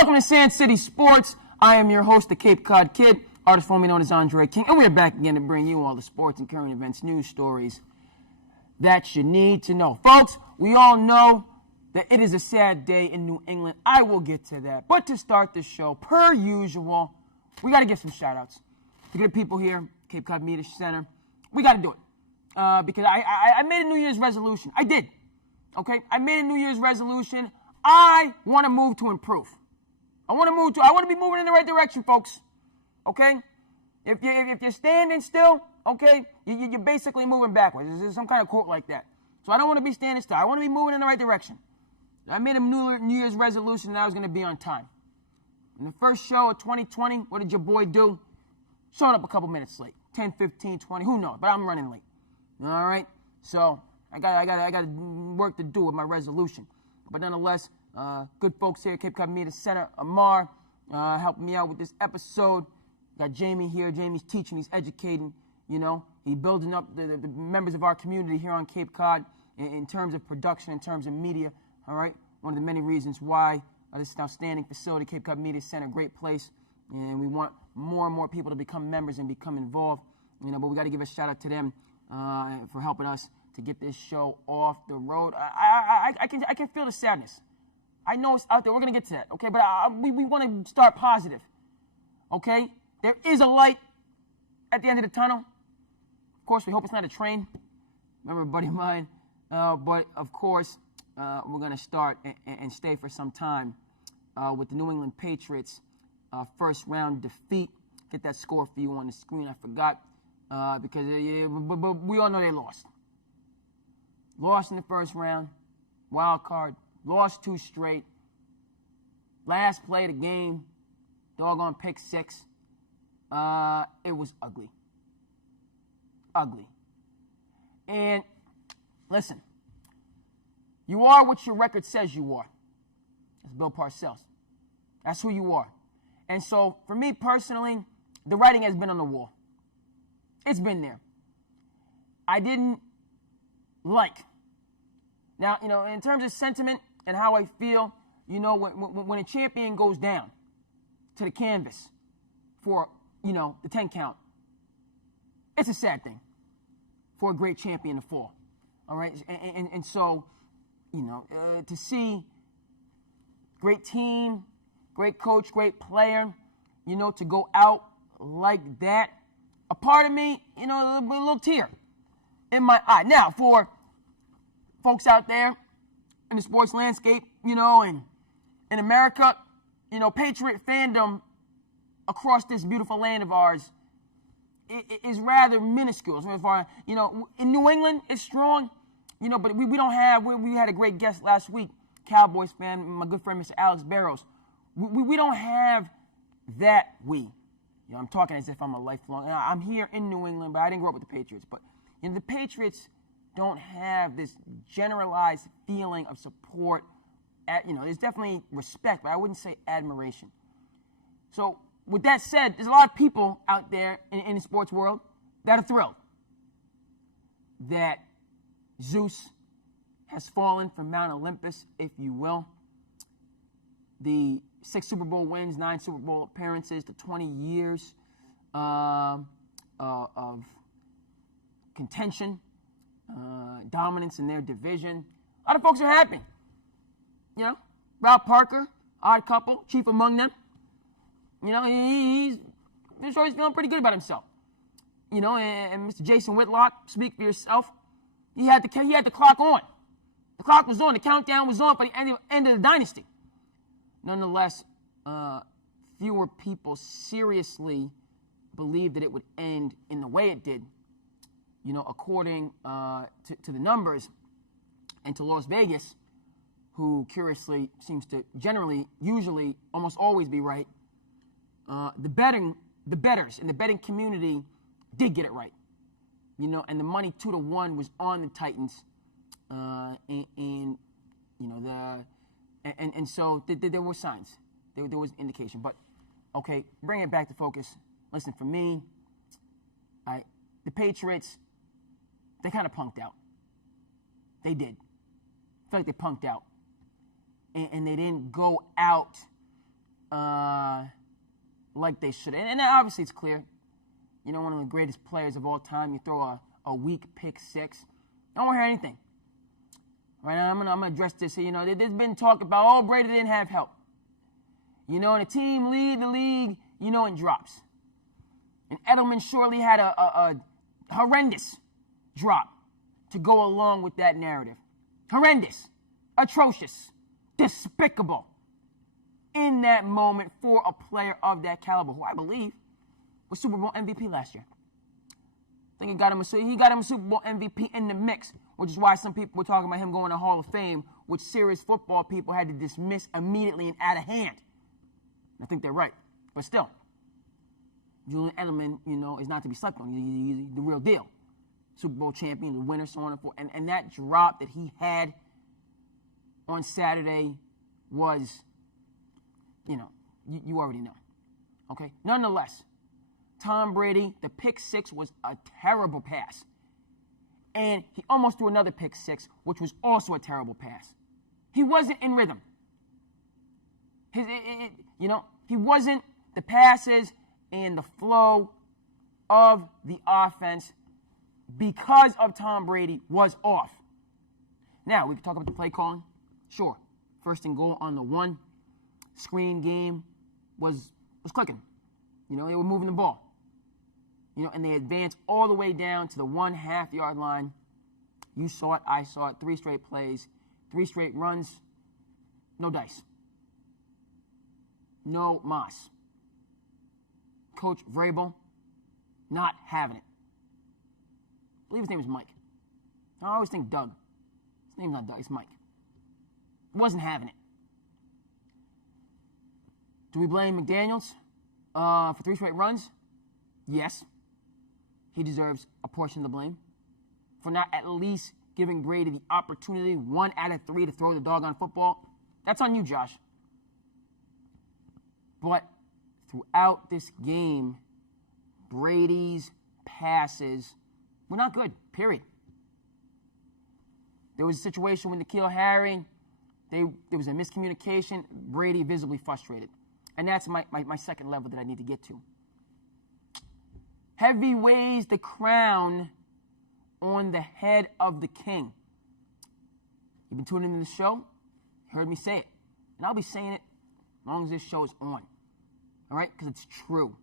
Welcome to SandCity Sports. I am your host, the Cape Cod Kid, artist formerly known as Andre King, and we're back again to bring you all the sports and current events, news stories that you need to know. Folks, we all know that it is a sad day in New England. I will get to that. But to start the show, per usual, we got to give some shout-outs to the people here, Cape Cod Media Center. We got to do it because I made a New Year's resolution. I did. Okay? I made a New Year's resolution. I want to move to improve. I want to be moving in the right direction, folks. Okay? If you're standing still, okay, you're basically moving backwards. There's some kind of quote like that. So I don't want to be standing still. I want to be moving in the right direction. I made a New Year's resolution that I was going to be on time. In the first show of 2020, what did your boy do? Showed up a couple minutes late. 10, 15, 20, who knows? But I'm running late. All right? So I got work to do with my resolution. But nonetheless, good folks here, Cape Cod Media Center. Amar helping me out with this episode. Got Jamie here. Jamie's teaching. He's educating. You know, he's building up the members of our community here on Cape Cod in terms of production, in terms of media. All right? One of the many reasons why this outstanding facility, Cape Cod Media Center, great place. And we want more and more people to become members and become involved. You know, but we got to give a shout out to them for helping us to get this show off the road. I can feel the sadness. I know it's out there. We're going to get to that, okay? But we want to start positive, okay? There is a light at the end of the tunnel. Of course, we hope it's not a train. Remember a buddy of mine. But, of course, we're going to start and stay for some time with the New England Patriots' first-round defeat. Get that score for you on the screen. I forgot because but we all know they lost. Lost in the first round, wild card, lost 2 straight. Last play of the game, doggone pick 6. It was ugly. Ugly. And listen, you are what your record says you are. That's Bill Parcells. That's who you are. And so, for me personally, the writing has been on the wall. It's been there. I didn't like. Now, you know, in terms of sentiment and how I feel, you know, when a champion goes down to the canvas for, you know, the 10 count, it's a sad thing for a great champion to fall. All right? And so, you know, to see great team, great coach, great player, you know, to go out like that, a part of me, you know, a little tear in my eye. Now, for folks out there in the sports landscape, you know, and in America, you know, Patriot fandom across this beautiful land of ours is rather minuscule. So far, you know, in New England, it's strong, you know, but we don't have, we had a great guest last week, Cowboys fan, my good friend, Mr. Alex Barrows. We don't have that You know, I'm talking as if I'm a lifelong, I'm here in New England, but I didn't grow up with the Patriots. But, you know, the Patriots don't have this generalized feeling of support. You know, there's definitely respect, but I wouldn't say admiration. So, with that said, there's a lot of people out there in the sports world that are thrilled that Zeus has fallen from Mount Olympus, if you will. The 6 Super Bowl wins, 9 Super Bowl appearances, the 20 years of contention, dominance in their division. A lot of folks are happy. You know, Ralph Parker, odd couple, chief among them. You know, he's feeling pretty good about himself. You know, and Mr. Jason Whitlock, speak for yourself. He had the clock on. The clock was on. The countdown was on for the end of the dynasty. Nonetheless, fewer people seriously believed that it would end in the way it did. You know, according to the numbers, and to Las Vegas, who curiously seems to usually, almost always be right. The bettors in the betting community did get it right. You know, and the money 2-1 was on the Titans, and you know and so there were signs, there was indication. But okay, bring it back to focus. Listen, for me, the Patriots, they kind of punked out. They did. I feel like they punked out. And they didn't go out like they should. And obviously it's clear. You know, one of the greatest players of all time, you throw a weak pick six. I don't want to hear anything. Right now, I'm gonna address this here. You know, there's been talk about, oh, Brady didn't have help. You know, and the team lead the league, you know, in drops. And Edelman surely had a horrendous drop to go along with that narrative. Horrendous, atrocious, despicable in that moment for a player of that caliber, who I believe was Super Bowl MVP last year. I think he got him a Super Bowl MVP in the mix, which is why some people were talking about him going to Hall of Fame, which serious football people had to dismiss immediately and out of hand. I think they're right. But still, Julian Edelman, you know, is not to be slept on. He's the real deal. Super Bowl champion, the winner, so on and forth. And that drop that he had on Saturday was, you know, you already know. Okay? Nonetheless, Tom Brady, the pick six was a terrible pass. And he almost threw another pick six, which was also a terrible pass. He wasn't in rhythm. He wasn't, the passes and the flow of the offense because of Tom Brady was off. Now, we can talk about the play calling. Sure. First and goal on the one. Screen game was clicking. You know, they were moving the ball. You know, and they advanced all the way down to the 1.5 yard line. You saw it, I saw it. 3 straight plays, 3 straight runs. No dice. No moss. Coach Vrabel, not having it. I believe his name is Mike. I always think Doug. His name's not Doug, it's Mike. Wasn't having it. Do we blame McDaniels for 3 straight runs? Yes. He deserves a portion of the blame for not at least giving Brady the opportunity 1 out of 3 to throw the doggone football. That's on you, Josh. But throughout this game, Brady's passes were not good, period. There was a situation with N'Keal Harry. There was a miscommunication. Brady visibly frustrated. And that's my second level that I need to get to. Heavy weighs the crown on the head of the king. You've been tuning into the show, heard me say it. And I'll be saying it as long as this show is on. All right? Because it's true.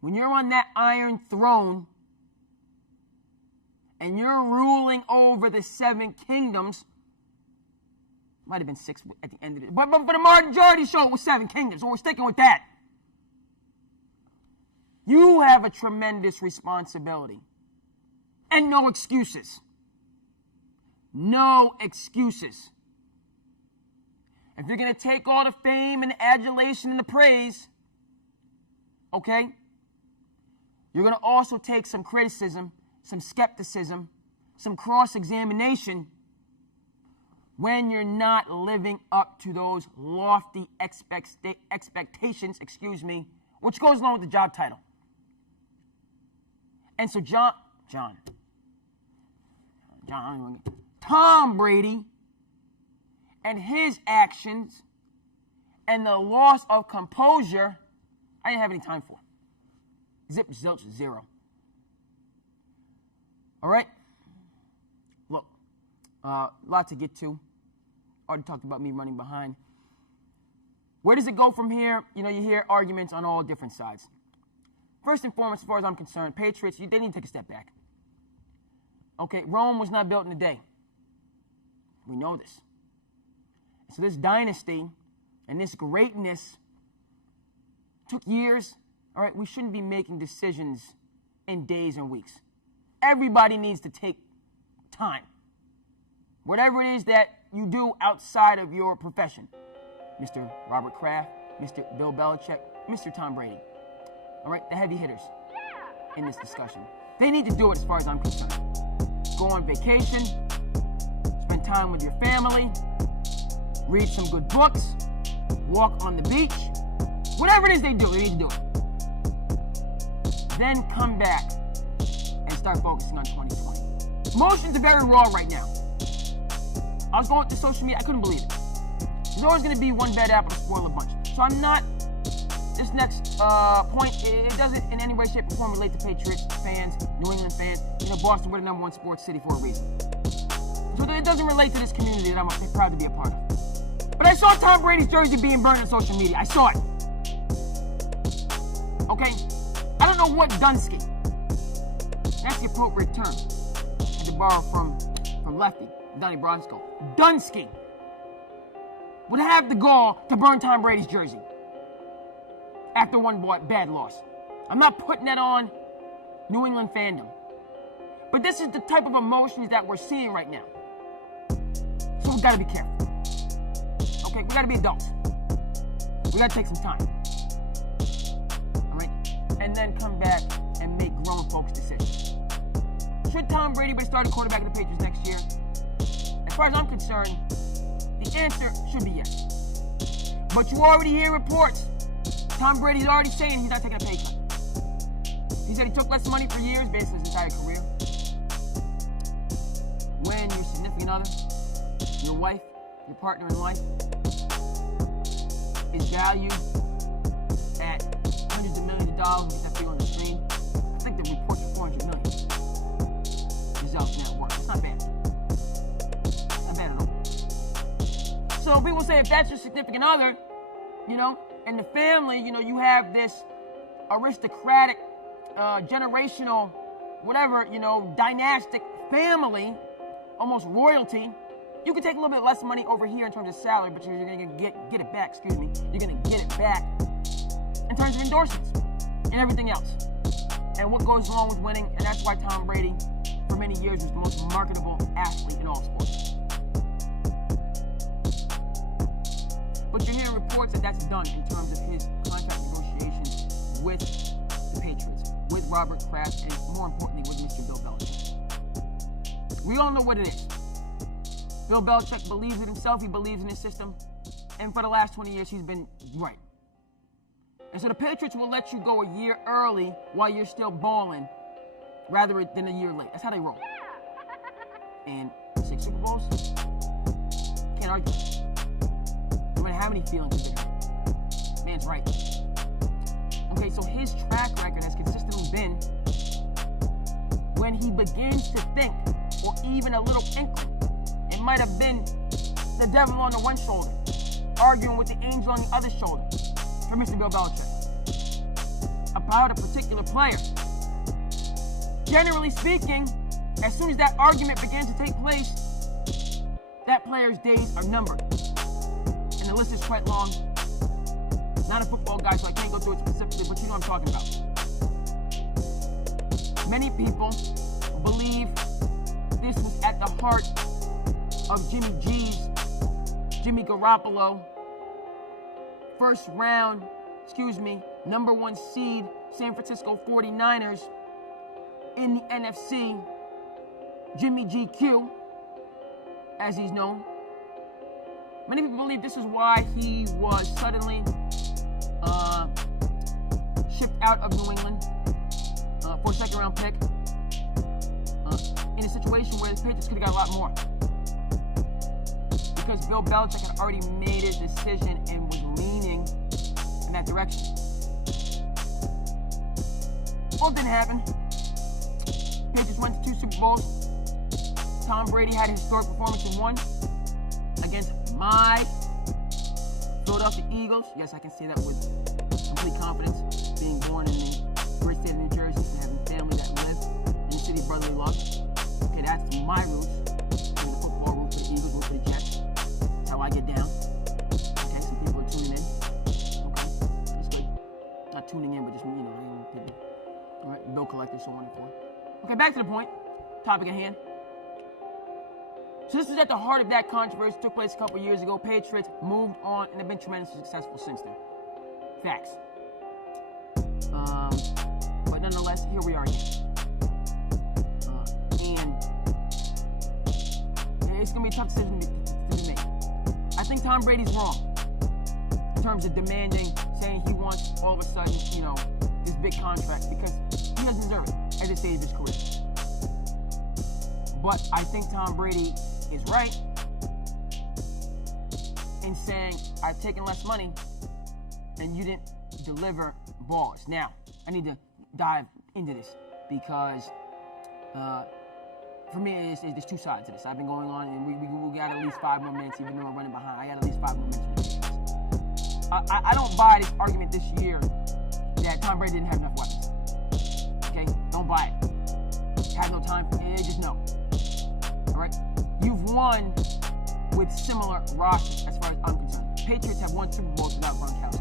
When you're on that iron throne and you're ruling over the 7 kingdoms, might have been 6 at the end of it, but for the majority show it was 7 kingdoms, so we're sticking with that. You have a tremendous responsibility. And no excuses. No excuses. If you're going to take all the fame and the adulation and the praise, okay, you're going to also take some criticism, some skepticism, some cross-examination when you're not living up to those lofty expectations, which goes along with the job title. And so Tom Brady and his actions and the loss of composure, I didn't have any time for. Zip, zilch, zero. All right? Look, a lot to get to. Already talked about me running behind. Where does it go from here? You know, you hear arguments on all different sides. First and foremost, as far as I'm concerned, Patriots, they need to take a step back. Okay, Rome was not built in a day. We know this. So this dynasty and this greatness took years. All right, we shouldn't be making decisions in days and weeks. Everybody needs to take time. Whatever it is that you do outside of your profession. Mr. Robert Kraft, Mr. Bill Belichick, Mr. Tom Brady. All right, the heavy hitters in this discussion. They need to do it as far as I'm concerned. Go on vacation, spend time with your family, read some good books, walk on the beach. Whatever it is they do, they need to do it. Then come back and start focusing on 2020. Emotions are very raw right now. I was going to social media, I couldn't believe it. There's always going to be one bad apple to spoil a bunch. So I'm not, this next point, it doesn't in any way, shape, or form relate to Patriots fans, New England fans. Boston, we're the #1 sports city for a reason. So it doesn't relate to this community that I'm proud to be a part of. But I saw Tom Brady's jersey being burned on social media. I saw it. Okay? I don't know what Dunsky, that's the appropriate term, I had to borrow from Lefty, Donnie Brasco. Dunsky would have the gall to burn Tom Brady's jersey after one bad loss. I'm not putting that on New England fandom. But this is the type of emotions that we're seeing right now. So we gotta be careful. Okay, we gotta be adults. We gotta take some time. Alright? And then come back and make grown folks decisions. Should Tom Brady be starting quarterback of the Patriots next year? As far as I'm concerned, the answer should be yes. But you already hear reports. Tom Brady's already saying he's not taking a pay cut. He said he took less money for years, basically his entire career. When your significant other, your wife, your partner in life, is valued at hundreds of millions of dollars, get that figure on the screen. I think the reports are 400 million. Results net worth. It's not bad. Not bad at all. So people say if that's your significant other, and the family, you have this aristocratic, generational, whatever, dynastic family, almost royalty, you can take a little bit less money over here in terms of salary, but you're going to get it back, You're going to get it back in terms of endorsements and everything else. And what goes along with winning, and that's why Tom Brady, for many years, was the most marketable athlete in all sports. But you're hearing reports that that's done in terms of his contract negotiations with the Patriots, with Robert Kraft, and more importantly, with Mr. Bill Belichick. We all know what it is. Bill Belichick believes in himself, he believes in his system, and for the last 20 years, he's been right. And so the Patriots will let you go a year early while you're still balling, rather than a year late. That's how they roll. And 6 Super Bowls, can't argue. No matter how many feelings you get, man's right. Okay, so his track record has consistently been when he begins to think, or even a little inkling, it might have been the devil on the one shoulder, arguing with the angel on the other shoulder, for Mr. Bill Belichick, about a particular player. Generally speaking, as soon as that argument begins to take place, that player's days are numbered. And the list is quite long. Not a football guy, so I can't go through it specifically, but you know what I'm talking about. Many people believe this was at the heart of Jimmy Garoppolo, number 1 seed, San Francisco 49ers in the NFC, Jimmy GQ, as he's known. Many people believe this is why he was suddenly shipped out of New England for a second-round pick in a situation where the Patriots could have got a lot more. Because Bill Belichick had already made his decision and was leaning in that direction. Well, it didn't happen. Patriots went to 2 Super Bowls. Tom Brady had a historic performance in one against my Philadelphia Eagles. Yes, I can say that with complete confidence, being born in the great state of New Jersey and having family that live in the city of brotherly love. Okay, that's my roots. The football root for the Eagles, root for the Jets. That's how I get down. Okay, some people are tuning in. Okay, that's good. Not tuning in, but just, people. All right, bill collectors, so on and forth. Okay, back to the point. Topic at hand. So this is at the heart of that controversy. It took place a couple years ago. Patriots moved on and have been tremendously successful since then. Facts. But nonetheless, here we are again. And it's going to be a tough decision to be made. I think Tom Brady's wrong in terms of demanding, saying he wants all of a sudden, this big contract, because he doesn't deserve it at this stage of his career. But I think Tom Brady is right in saying, I've taken less money and you didn't deliver balls. Now, I need to dive into this because for me, there's two sides to this. I've been going on, and we got at least 5 more minutes, even though we're running behind. I got at least 5 more minutes. I don't buy this argument this year that Tom Brady didn't have enough weapons. Okay? Don't buy it. Had no time. Just no. All right? You've won with similar rosters as far as I'm concerned. Patriots have won Super Bowls without Gronkowski.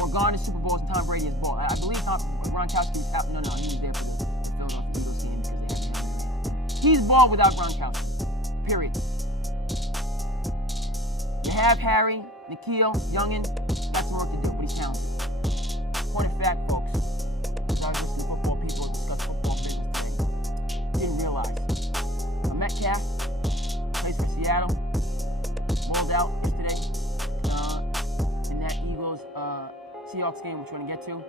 Or gone to Super Bowls and Tom Brady has balled. I believe Gronkowski was out. No, he was there for the Philadelphia Eagles game because they had him. He's balled without Gronkowski. Period. You have Harry, Nikhil, Youngin. That's some work to do, but he's talented. Point of fact, folks, as I was listening to football people discuss football business today, didn't realize Metcalf plays for Seattle, balled out yesterday in that Eagles Seahawks game, which we're going to get to.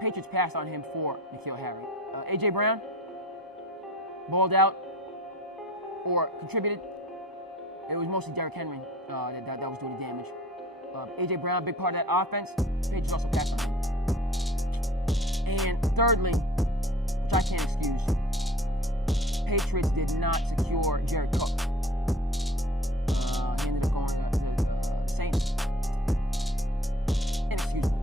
Patriots passed on him for Nikhil Harry. A.J. Brown, balled out or contributed. It was mostly Derrick Henry that was doing the damage. A.J. Brown, big part of that offense. Patriots also passed on him. And thirdly, which I can't excuse, Patriots did not secure Jared Cook. He ended up going to the Saints. Inexcusable.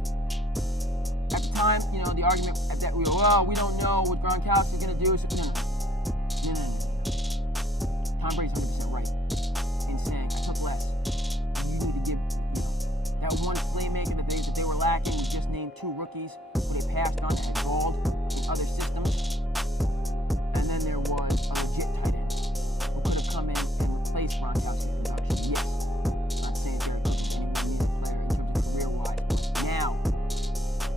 At the time, the argument that we don't know what Gronkowski's going to do. So, no. Tom Brady's 100% right in saying, I took less. You need to give, that one playmaker that they were lacking. We just named 2 rookies who they passed on and balled in other systems. And then there was a legit tight end who could have come in and replaced Gronkowski in production. Yes. I'm not saying Derrick Cook is anywhere near a player in terms of career-wise. But now,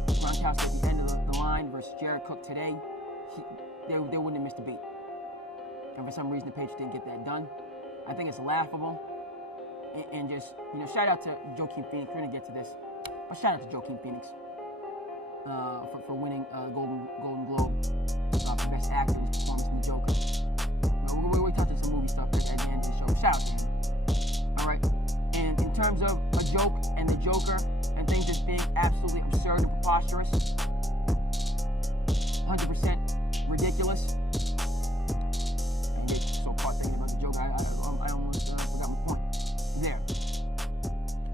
Gronkowski at the end of the line versus Jared Cook today, they wouldn't have missed a beat. And for some reason, the Patriots didn't get that done. I think it's laughable. And just, shout out to Juking Phoenix. We're going to get to this. But shout out to Juking Phoenix for winning Golden Globe for Best Actor in his performance in The Joker. We're touching some movie stuff at the end of the show. Shout out to him. All right. And in terms of a joke and the Joker and things just being absolutely absurd and preposterous, 100% ridiculous. So caught thinking about the joke, I almost forgot my point there.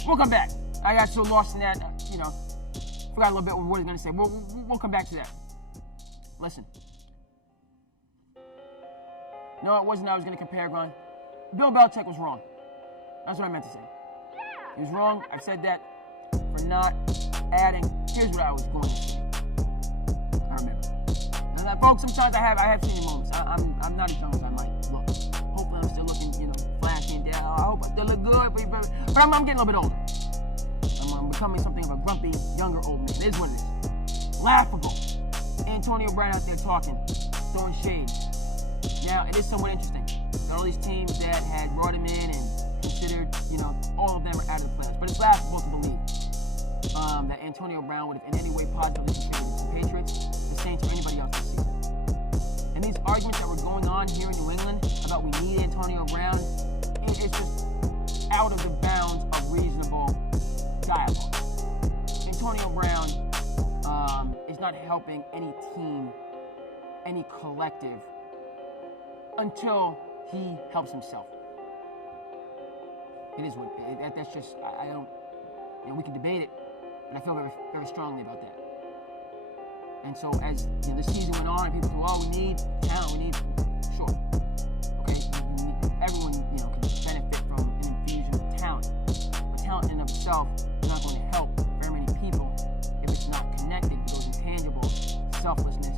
We'll come back. I got so lost in that, forgot a little bit what I was going to say. We'll come back to that. Listen. No, it wasn't I was going to compare, Gron. Bill Belichick was wrong. That's what I meant to say. He was wrong. I've said that for not adding. Here's what I was going to say. I remember. And folks, sometimes I have senior moments. I'm not as young as I might look. Hopefully I'm still looking, flashy and down. I hope I still look good, but I'm getting a little bit older. I'm becoming something of a grumpy, younger old man. It is what it is. Laughable. Antonio Brown out there talking, throwing shade. Now, it is somewhat interesting. All these teams that had brought him in and considered, all of them are out of the playoffs. But it's laughable to believe that Antonio Brown would have in any way positively contributed to the Patriots, the Saints, or anybody else this season. And these arguments that were going on here in New England about we need Antonio Brown, it's just out of the bounds of reasonable dialogue. Antonio Brown is not helping any team, any collective, until he helps himself. It is what that's just, I don't, we can debate it, but I feel very, very strongly about that. And so as this season went on, and people said, we need talent, we need, sure. Okay, everyone, can benefit from an infusion of talent. But talent in and of itself is not going to help very many people if it's not connected to those intangibles, selflessness,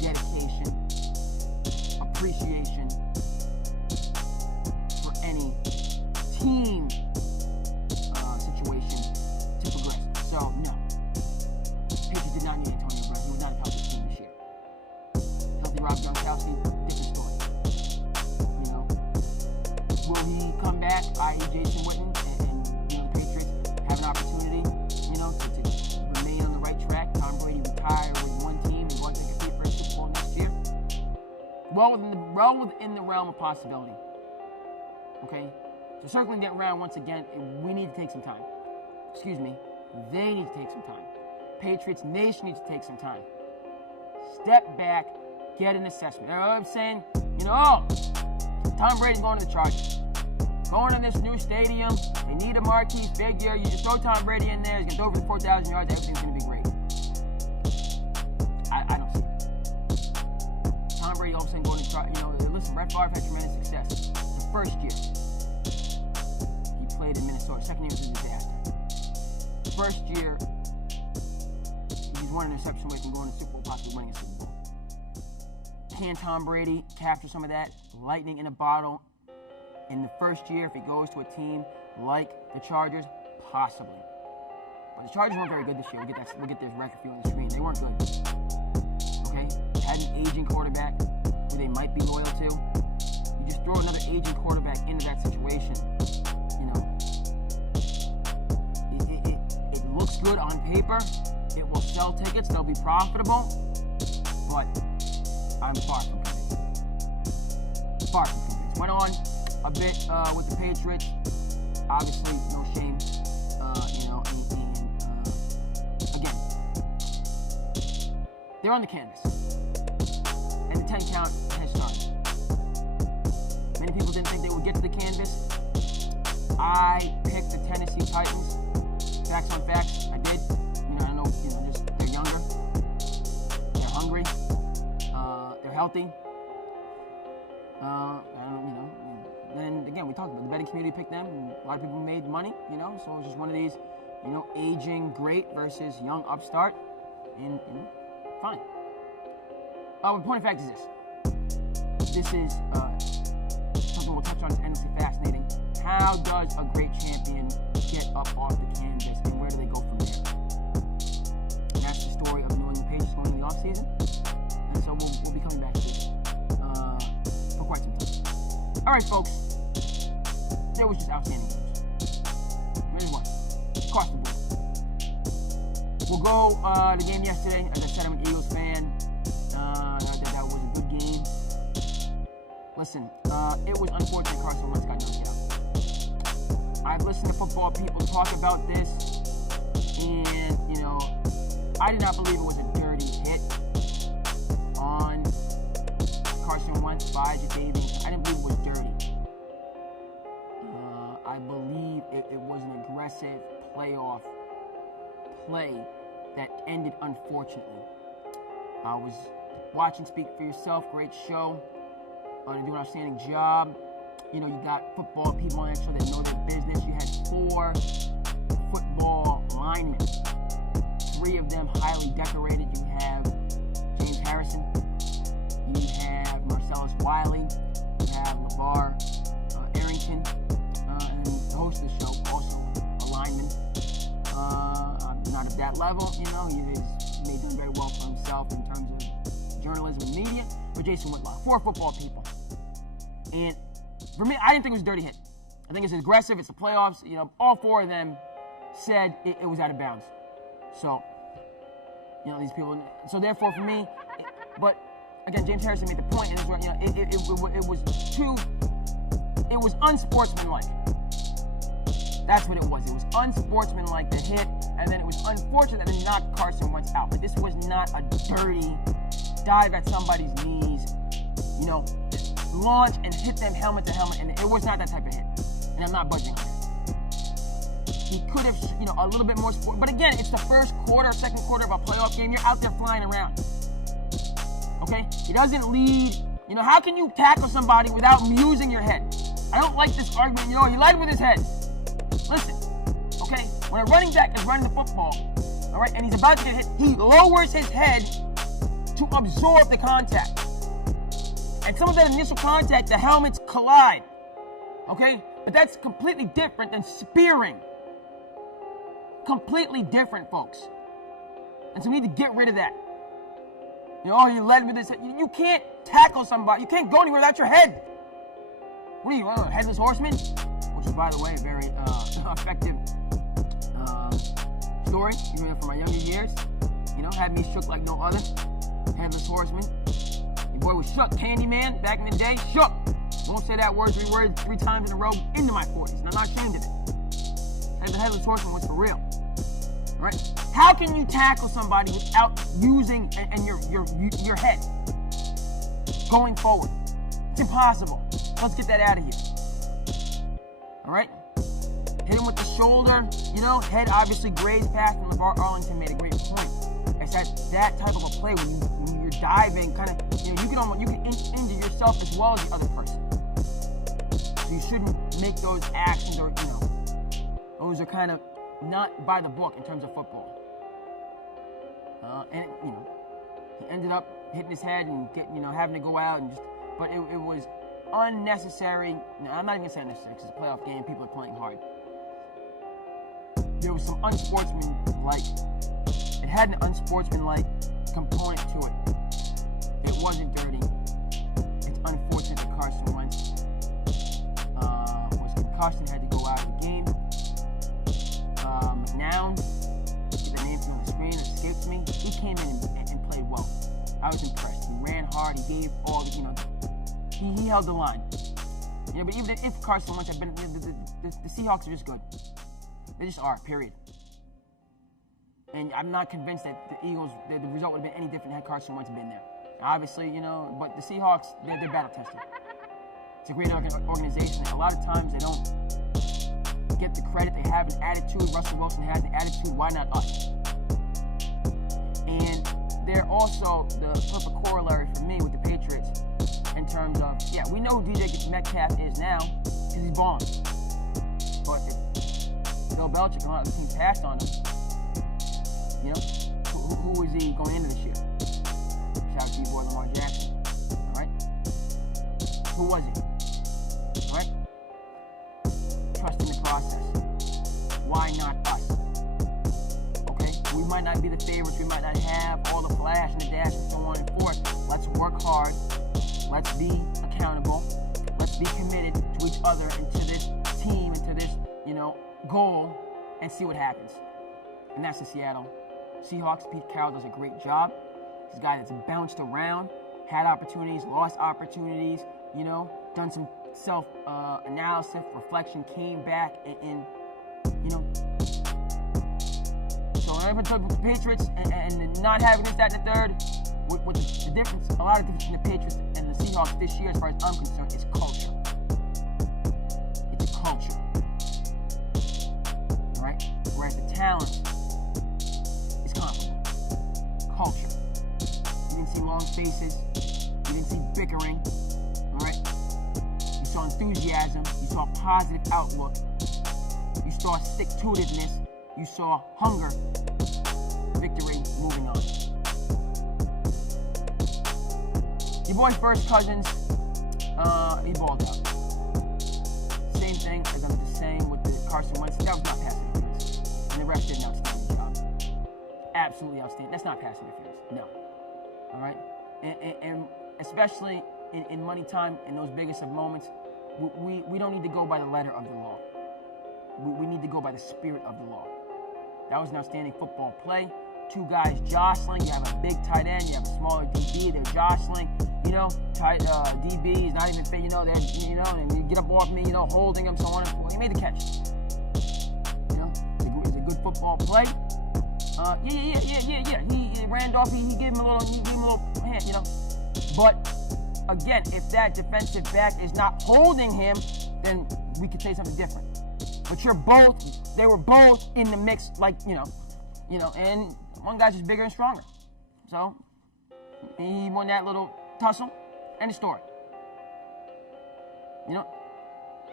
dedication, appreciation for any team situation to progress. So, no. Patriots did not need Antonio Brown. He would not have helped his team this year. Healthy Rob Gronkowski, different story. Will he come back, i.e. Jason Witten, and the Patriots have an opportunity, to remain on the right track? Tom Brady retire with one team and go out to compete for a Super Bowl next year? Well within the realm of possibility. Okay? So circling that round once again, we need to take some time. Excuse me, they need to take some time. Patriots Nation needs to take some time. Step back, get an assessment. You know what I'm saying? Tom Brady's going to the Chargers. Going to this new stadium, they need a marquee figure. You just throw Tom Brady in there, he's going to throw for 4,000 yards, everything's going to be great. I don't see it. Tom Brady all of a sudden going to try, listen, Brett Favre had tremendous success. The first year, he played in Minnesota. Second year was a disaster. The first year, he's one interception away from going to the Super Bowl, possibly winning a Super Bowl. Can Tom Brady capture some of that lightning in a bottle in the first year if he goes to a team like the Chargers? Possibly. But the Chargers weren't very good this year. We'll get this record for you on the screen. They weren't good. Okay? They had an aging quarterback who they might be loyal to. You just throw another aging quarterback into that situation. It looks good on paper. It will sell tickets. They'll be profitable. But I'm far from convinced. Far from convinced. Went on a bit with the Patriots. Obviously, no shame. Again, they're on the canvas. And the 10 count has started. Many people didn't think they would get to the canvas. I picked the Tennessee Titans. Facts on facts, I did. Just they're younger. They're hungry. They're healthy. And again, we talked about the betting community picked them, and a lot of people made money, so it's just one of these, aging great versus young upstart, and, fine. The point of fact is this. This is something we'll touch on, it's endlessly fascinating. How does a great champion get up off the canvas, and where do they go from there? And that's the story of the New England Patriots going in the offseason, and so we'll be coming back to this for quite some time. All right, folks. There was just outstanding games. Here's one. Across the board. We'll go the game yesterday. As I said, I'm an Eagles fan. That was a good game. Listen, it was unfortunate Carson Wentz got knocked out. I've listened to football people talk about this, and, I did not believe it was a dirty hit on Carson Wentz by Jadavian. I didn't believe it was dirty. I believe it was an aggressive playoff play that ended unfortunately. I was watching Speak For Yourself, great show. They do an outstanding job. You got football people on that show that know their business. You had 4 football linemen. 3 of them highly decorated. You have James Harrison. You have Marcellus Wiley. You have LeVar Arrington. And the host of the show, also a lineman. Not at that level, he may have done very well for himself in terms of journalism and media. But Jason Whitlock, 4 football people. And for me, I didn't think it was a dirty hit. I think it's aggressive. It's the playoffs. All 4 of them said it was out of bounds. So, these people. So therefore, for me, but again, James Harrison made the point, and it was unsportsmanlike. That's what it was. It was unsportsmanlike, the hit, and then it was unfortunate that it knocked Carson Wentz out. But this was not a dirty dive at somebody's knees, launch and hit them helmet to helmet, and it was not that type of hit. And I'm not budging on that. He could have, a little bit more sport. But again, it's the first quarter, second quarter of a playoff game. You're out there flying around. Okay? He doesn't lead. How can you tackle somebody without using your head? I don't like this argument. He lied with his head. Listen, okay? When a running back is running the football, all right, and he's about to get hit, he lowers his head to absorb the contact. And some of that initial contact, the helmets collide. Okay? But that's completely different than spearing. Completely different, folks. And so we need to get rid of that. He led with his head. You can't tackle somebody. You can't go anywhere without your head. What are you, a headless horseman? Which is, by the way, a very effective story, even from my younger years. Had me shook like no other. Headless horseman. Your boy was shook. Candyman, back in the day, shook. Won't say that word three times in a row into my 40s, and I'm not ashamed of it. And the headless horseman was for real. Right? How can you tackle somebody without using your head going forward? It's impossible. Let's get that out of here. All right? Hit him with the shoulder. Head obviously grazed past, and LeVar Arlington made a great point. It's that type of a play when you're diving, kind of, you can injure yourself as well as the other person. So you shouldn't make those actions, or those are kind of not by the book in terms of football. And he ended up hitting his head and having to go out and but it was unnecessary. No, I'm not even gonna say unnecessary because it's a playoff game. People are playing hard. There was some unsportsmanlike. It had an unsportsmanlike component to it. It wasn't dirty. It's unfortunate that Carson Wentz was concussed and had to go out of the game. McNown, the name on the screen escapes me. He came in and played well. I was impressed. He ran hard. He gave all he held the line. But even if Carson Wentz had been, the Seahawks are just good. They just are, period. And I'm not convinced that the Eagles, the result would have been any different had Carson Wentz been there. Obviously, but the Seahawks, they're battle tested. It's a great organization. A lot of times they don't get the credit. They have an attitude. Russell Wilson has an attitude. Why not us? And they're also the perfect corollary for me with the Patriots in terms of, we know who DJ Metcalf is now because he's balling. But if Bill Belichick and a lot of the teams passed on him, who was he going into this year? Shout out to you, boy, Lamar Jackson. All right? Who was he? All right? Trust in the process. Why not us? Okay? We might not be the favorites. We might not have all the flash and the dash and so on and forth. Let's work hard. Let's be accountable. Let's be committed to each other and to this team and to this, goal, and see what happens. And that's the Seattle Seahawks. Pete Carroll does a great job. He's a guy that's bounced around, had opportunities, lost opportunities, done some self-analysis, reflection, came back, and so whenever I talk about the Patriots and not having this, that, and the third, with the difference, a lot of difference between the Patriots and the Seahawks this year, as far as I'm concerned, is culture. It's culture. Right? Whereas the talent is comparable. Culture. You didn't see long faces. You didn't see bickering. Alright? You saw enthusiasm. You saw a positive outlook. You saw stick-to-itiveness. You saw hunger. Victory. Moving on. Your boy First Cousins, he balled out. Same thing as I'm just saying with the Carson Wentz. That was not pass interference. And the ref did an outstanding job. Absolutely outstanding. That's not pass interference. No. All right? And especially in money time, in those biggest of moments, we don't need to go by the letter of the law. We need to go by the spirit of the law. That was an outstanding football play. Two guys jostling. You have a big tight end. You have a smaller DB. They're jostling. DB is not even fit. And you get up off me. Holding him, so on and so forth. He made the catch. It's a good football play. He ran off. He gave him a little hand. But again, if that defensive back is not holding him, then we could say something different. But they were both in the mix, and one guy's just bigger and stronger. So, he won that little tussle, and the story.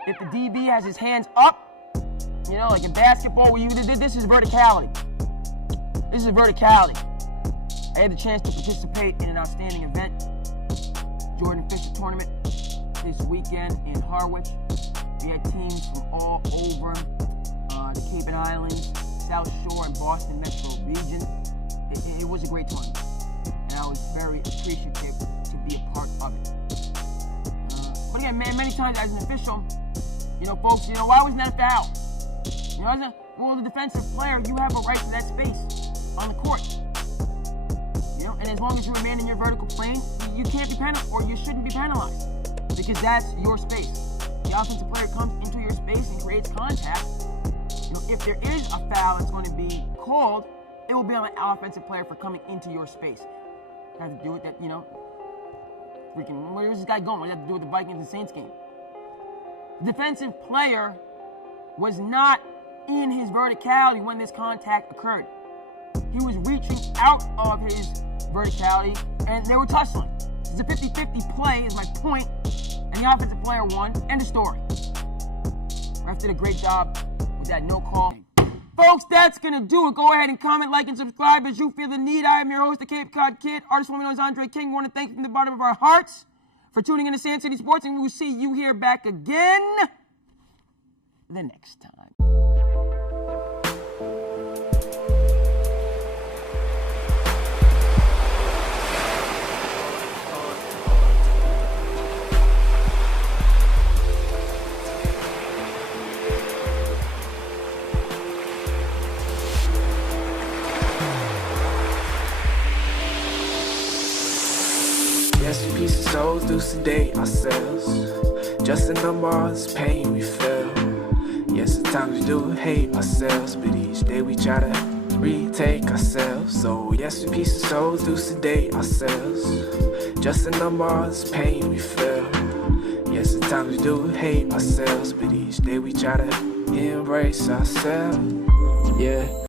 If the DB has his hands up, like in basketball where this is verticality. This is verticality. I had the chance to participate in an outstanding event, Jordan Fisher tournament, this weekend in Harwich. We had teams from all over the Cape and Islands, South Shore, and Boston Metro region. It was a great tournament, and I was very appreciative to be a part of it. But again, many times as an official, folks, why wasn't that a foul? Well, the defensive player, you have a right to that space on the court. And as long as you remain in your vertical plane, you can't be penalized, or you shouldn't be penalized. because that's your space. The offensive player comes into your space and creates contact. If there is a foul that's going to be called, it will be on the offensive player for coming into your space. It has to do with that, freaking, where is this guy going? What does that have to do with the Vikings and Saints game? The defensive player was not in his verticality when this contact occurred. He was reaching out of his verticality, and they were tussling. It's a 50-50 play, is my point, and the offensive player won. End of story. Ref did a great job with that no call. Folks, that's going to do it. Go ahead and comment, like, and subscribe as you feel the need. I am your host, the Cape Cod Kid, artist formerly known as Andre King. We want to thank you from the bottom of our hearts for tuning in to SandCity Sports, and we will see you here back again the next time. Yes, we piece of souls do sedate ourselves. Just a number of this pain we feel. Yes, at times we do hate ourselves, but each day we try to retake ourselves. So yes, we piece of souls do sedate ourselves. Just a number of this pain we feel. Yes, at times we do hate ourselves, but each day we try to embrace ourselves. Yeah.